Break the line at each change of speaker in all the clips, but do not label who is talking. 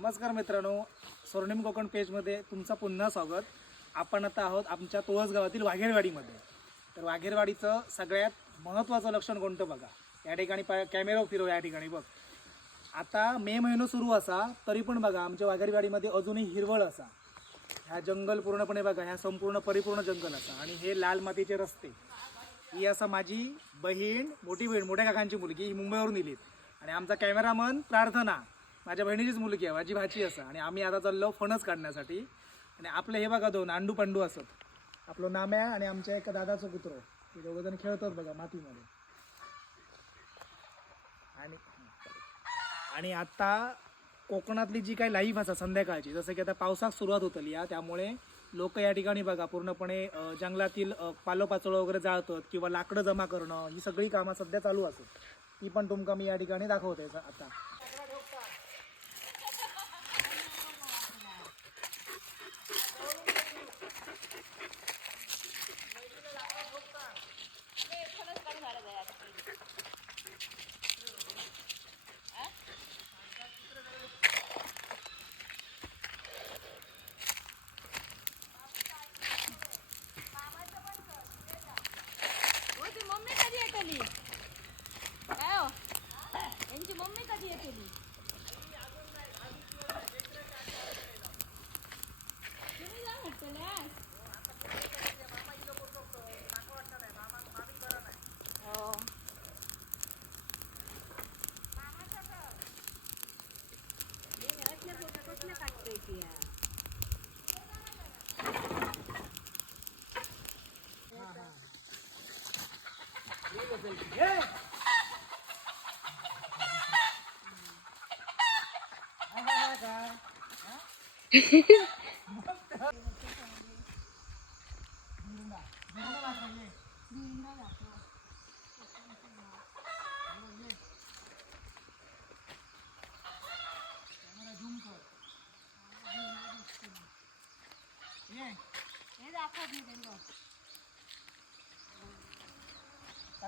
नमस्कार मित्रांनो स्वर्णिम कोकण पेजमध्ये तुमचं पुन्हा स्वागत. आपण आता आहोत आमच्या तुळस गावातील वाघेरवाडीमध्ये. तर वाघेरवाडीचं सगळ्यात महत्त्वाचं लक्षण कोणतं बघा? या ठिकाणी पा कॅमेरा फिरव या ठिकाणी बघ. आता मे महिना सुरू असा तरी पण बघा आमच्या वाघेरवाडीमध्ये अजूनही हिरवळ असा. ह्या जंगल पूर्णपणे बघा ह्या संपूर्ण परिपूर्ण जंगल असा. आणि हे लाल मातीचे रस्ते. ही असं माझी बहीण मोठी बहीण मोठ्या काकांची मुलगी ही मुंबईवरून दिलीत आणि आमचा कॅमेरामन प्रार्थना. माझ्या बहिणीचीच मुलगी आहे माझी भाची असं. आणि आम्ही आता चाललो फणस काढण्यासाठी. आणि आपले हे बघा दोन अंडू पांडू असत. आपलं नाम्या आणि आमच्या एका दादाचं कुत्र ते दोघं जण खेळतात बघा मातीमध्ये. आणि आणि आता कोकणातली जी काही लाईफ असा संध्याकाळची जसं की आता पावसाक सुरुवात होतली या त्यामुळे लोक या ठिकाणी बघा पूर्णपणे जंगलातील पालोपाचोळं वगैरे जाळतात किंवा लाकडं जमा करणं ही सगळी कामं सध्या चालू असत. ती पण तुमका मी या ठिकाणी दाखवते आता.
만들기. 예? 아하하.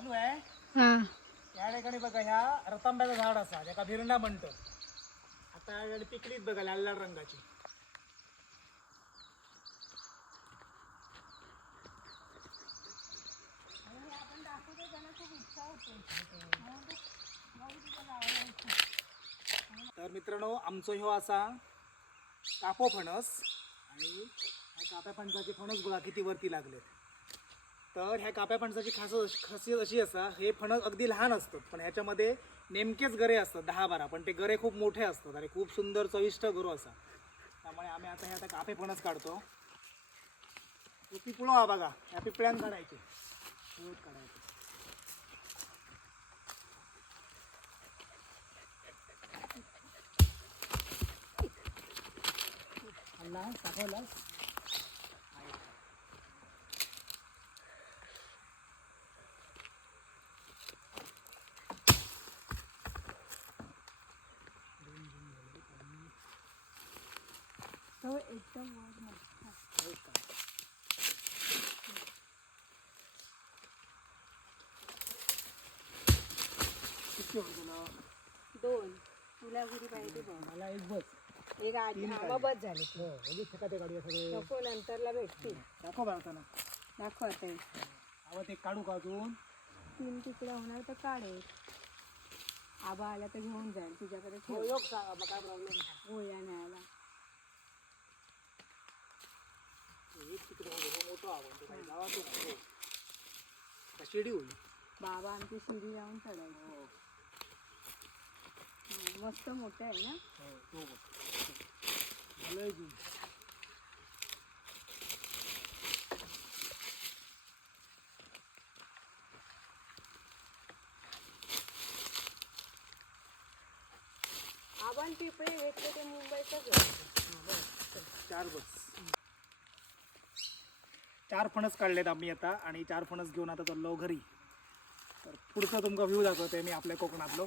चालू आहे या ठिकाणी बघा ह्या रतांब्याचं झाड असा ज्याका भिरंडा म्हणतात आता यावेळी पिकलीत बघा लाल लाल रंगाची. तर मित्रांनो आमचो ह्यो असा कापो फणस आणि काप्या फणसाचे फणस बघा किती वरती लागलेत. तर ह्या काप्या फणसाची खास खासियत अशी असा हे फणस अगदी लहान असतात पण ह्याच्यामध्ये नेमकेच गरे असतात दहा बारा पण ते गरे खूप मोठे असतात आणि खूप सुंदर चविष्ट गरो असा. त्यामुळे आम्ही आता हे आता कापे फणस काढतो. हे पिपळो हा बघा ह्या पिपळ्यान काढायचे. काढायचे. खाल्ला दाखवलास
तो एकदम वर मोठा. दोन. तुला घरी पाहिजे बघ
मला एक बस.
एक आधी
तीन
आम्हा बस झाले.
हो ते सगळे
नको नंतरला भेटतील.
दाखव बाळताना
दाखव आता हे.
आवा ते काढू का अजून?
तीन तुकडे होणार तर काढे आबा आला तर घेऊन जाईल. तुझ्याकडे
हो
ठेव
योग सांगा मग काय प्रॉब्लेम
गोळ्या न्यायला
एक तिकडे मोठं आवड काही गावातून आहे, हो. का शिडी होईल
बाबा आमची शिडी जाऊन चढायची.
हं,
मस्त मोठे आहे ना?
हो तो
आबान पिपळे घेतले ते मुंबईतच होते.
चार बस. चार फणस काढलेत आम्ही आता आणि चार फणस घेऊन आता चाललो घरी. तर पुढचा तुमका व्ह्यू दाखवते मी आपल्या कोकणातलो.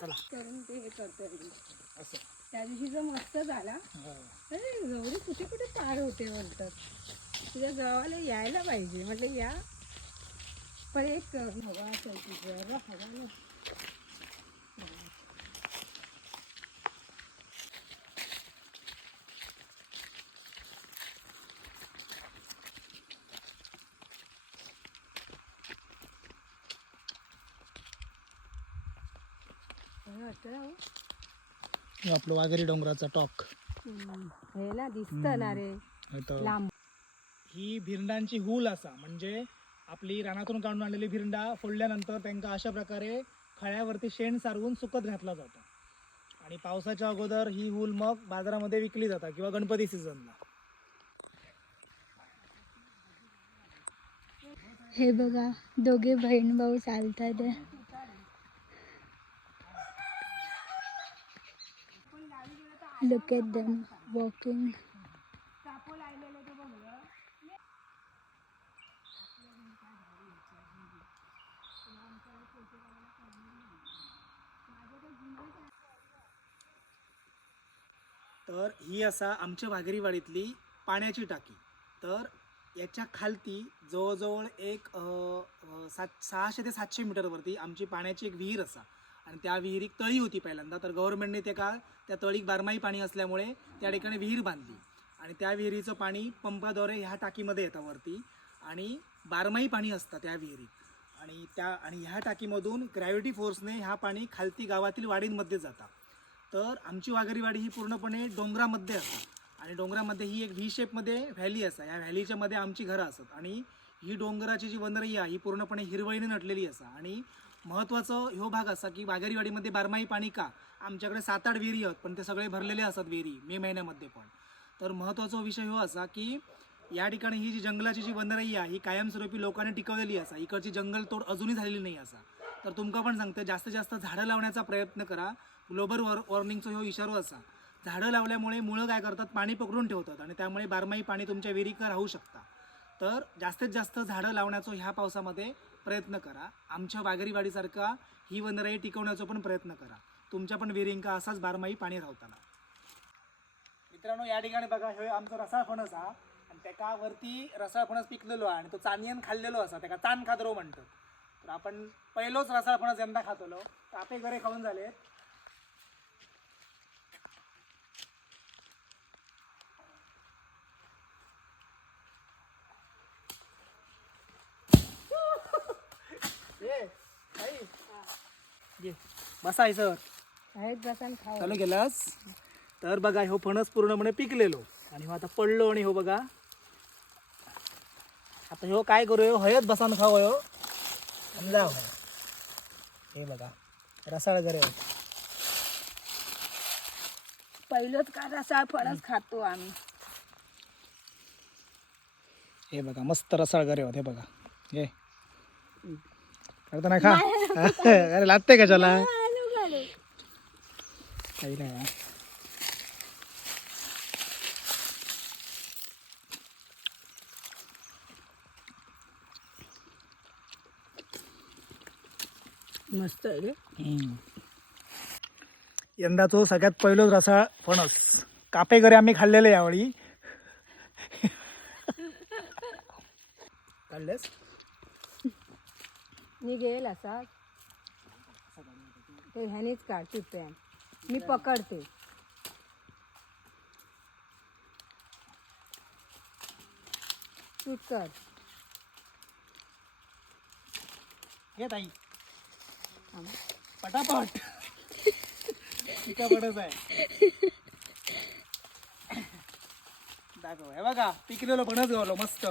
चला.
करून ते हे करतोय
असं.
त्या दिवशी जो मस्त झाला
हो.
अरे गौरी कुठे कुठे पार होते म्हणतात. तुझ्या गावाला यायला पाहिजे. म्हटलं या. पण एक हवा असेल तुझ्या हवा नाही हो?
हे आपलं वाघेरी डोंगराचा टॉक.
हे ना दिसत ना रे.
ही
लांब.
भिरंडांची हूल असा म्हणजे आपली रानातून काढून आणलेली भिरंडा फोडल्यानंतर त्यांना अशा प्रकारे खळ्यावरती शेण सारवून सुकत घातला जातो. आणि पावसाच्या अगोदर ही हूल मग बाजारामध्ये विकली जातात किंवा गणपती सीझनला
हे बघा दोघे बहीण भाऊ चालतात Look at them walking.
तर ही असा आमच्या वाघेरीवाडीतली पाण्याची टाकी तर याच्या खालती जवळजवळ एक सात सहाशे ते सातशे मीटरवरती आमची पाण्याची एक विहीर असा आणि त्या विहिरीक तळी होती पहिल्यांदा. तर गव्हर्नमेंटने ते का त्या तळीक बारमाही पाणी असल्यामुळे त्या ठिकाणी विहीर बांधली. आणि त्या विहिरीचं पाणी पंपाद्वारे ह्या टाकीमध्ये येतं वरती. आणि बारमाही पाणी असतं त्या विहिरीत. आणि त्या आणि ह्या टाकीमधून ग्रॅव्हिटी फोर्सने ह्या पाणी खालती गावातील वाडींमध्ये जातात तर आमची वाघरीवाडी ही पूर्णपणे डोंगरामध्ये असते. आणि डोंगरामध्ये ही एक व्ही शेपमध्ये व्हॅली असा ह्या व्हॅलीच्या मध्ये आमची घरं असत आणि ही डोंगराची जी वनरई आहे ही पूर्णपणे हिरवळीने नटलेली असा. आणि महत्त्वाचं ह्यो भाग असा की वाघेरीवाडीमध्ये बारमाही पाणी का? आमच्याकडे सात आठ विहिरी आहेत पण ते सगळे भरलेले असतात विहिरी मे महिन्यामध्ये पण. तर महत्त्वाचा विषय हो असा की या ठिकाणी ही जी जंगलाची जी वनराई आहे ही कायमस्वरूपी लोकांनी टिकवलेली असा. इकडची जंगल तोड अजूनही झालेली नाही असा. तर तुमका पण सांगते जास्तीत जास्त झाडं लावण्याचा प्रयत्न करा. ग्लोबल वॉर वॉर्मिंगचा ह्यो इशारो असा. झाडं लावल्यामुळे मुळं काय करतात? पाणी पकडून ठेवतात आणि त्यामुळे बारमाही पाणी तुमच्या विहिरीकर राहू शकता. तर जास्तीत जास्त झाडं लावण्याचा ह्या पावसामध्ये प्रयत्न करा. आमच्या वाघेरीवाडीसारखा ही वनराई टिकवण्याचा पण प्रयत्न करा. तुमच्या पण विहिरींका असाच बारमाही पाणी राहताना मित्रांनो या ठिकाणी बघा हे आमचा रसाळ फणस हा. आणि त्याका वरती रसाळ फणस पिकलेलो हा आणि तो चानियन खाल्लेलो असा. त्याका चान खादरो म्हणतात. तर आपण पहिलोच रसाळ फणस यंदा खातलो. तर आपले घरे खाऊन झालेत ये, आई.
आहेत बसान खाऊ.
चालू केलास? तर बघा हो फणस पूर्णपणे पिकलेलो. आणि हो आता पडलो आणि हो बघा. आता ह्यो काय करू ह्यो हयत बसान खाऊ ह्यो समजा हो. हे बघा रसाळ घरे
पहिलंच का रसाळ फळच खातो आम्ही?
हे बघा मस्त रसाळ घरे होते बघा. घे करता नाही खा. अरे लागते का काही नाही.
मस्त आहे रे.
यंदा तो सगळ्यात पहिलोच रसाळ फणस. कापे घरी आम्ही खाल्लेले यावेळी. खाल्लेस?
मी गेल असा. ते ह्यानेच काढ पिप्यान मी पकडते. तूच कर.
घे ताई. पटापट. पिका पडत आहे. दाखव. हे बघा पिकलेलो फणस गावलो मस्त.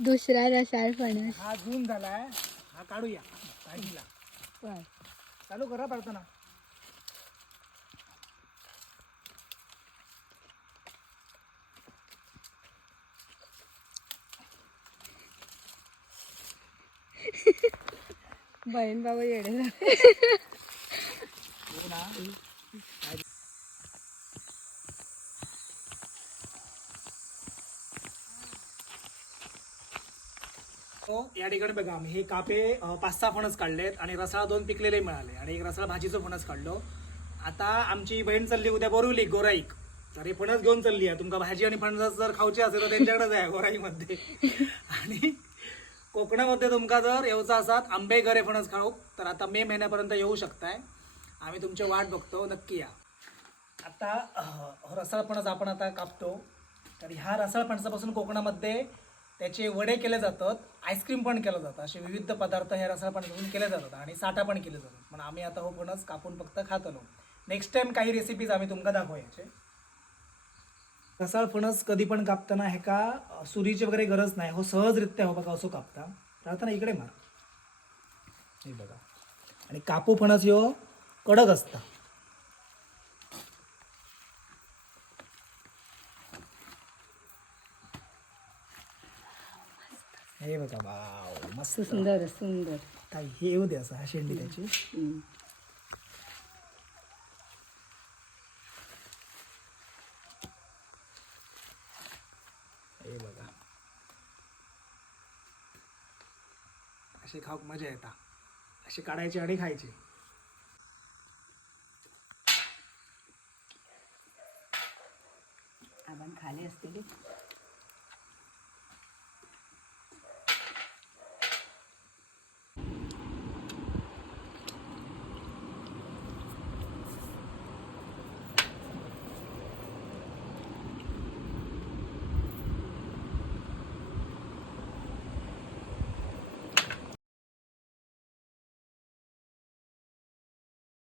दुसरा रसाळ फणस
हा जून झालाय. हा काढूया. चालू करा पडताना
बहीण बाबा येडे झाले.
हो ना. या ठिकाणी बघा आम्ही हे कापे पाच सहा फणस काढलेत आणि रसाळ दोन पिकलेले मिळाले आणि एक रसाळ भाजीचं फणस काढलो. आता आमची बहीण चालली उद्या बोरवली गोराईक. तर हे फणस घेऊन चालली आहे. तुमका भाजी आणि फणस जर खाऊची असेल तर त्यांच्याकडेच आहे गोराईमध्ये आणि कोकणामध्ये तुमका जर येऊचा असात आंबे गरे फणस खाऊ तर आता मे महिन्यापर्यंत येऊ शकताय. आम्ही तुमची वाट बघतो नक्की या. आता रसाळ फणस आपण आता कापतो. तर ह्या रसाळ फणसापासून कोकणामध्ये त्याचे वडे केले जातात आईस्क्रीम पण केलं जातं. असे विविध पदार्थ हे रसाळपण घेऊन केले जातात आणि साठा पण केले जातात. पण आम्ही आता हो फणस कापून फक्त खात आलो. नेक्स्ट टाइम काही रेसिपीज आम्ही तुमका दाखवायचे. रसाळ फणस कधी पण कापताना हे का सुरीची वगैरे गरज नाही. हो सहजरित्या हो बघा असं कापता. राहताना इकडे मार. हे बघा. आणि कापू फणस ह्यो कडक असता. हे बघा वाव मस्त.
सुंदर सुंदर.
काय हे येऊ दे असं हा शेंडी त्याची.
हम्म.
हे बघा. असे खाऊक मजा येता. असे काढायचे आणि खायचे.
आपण खाली असतील.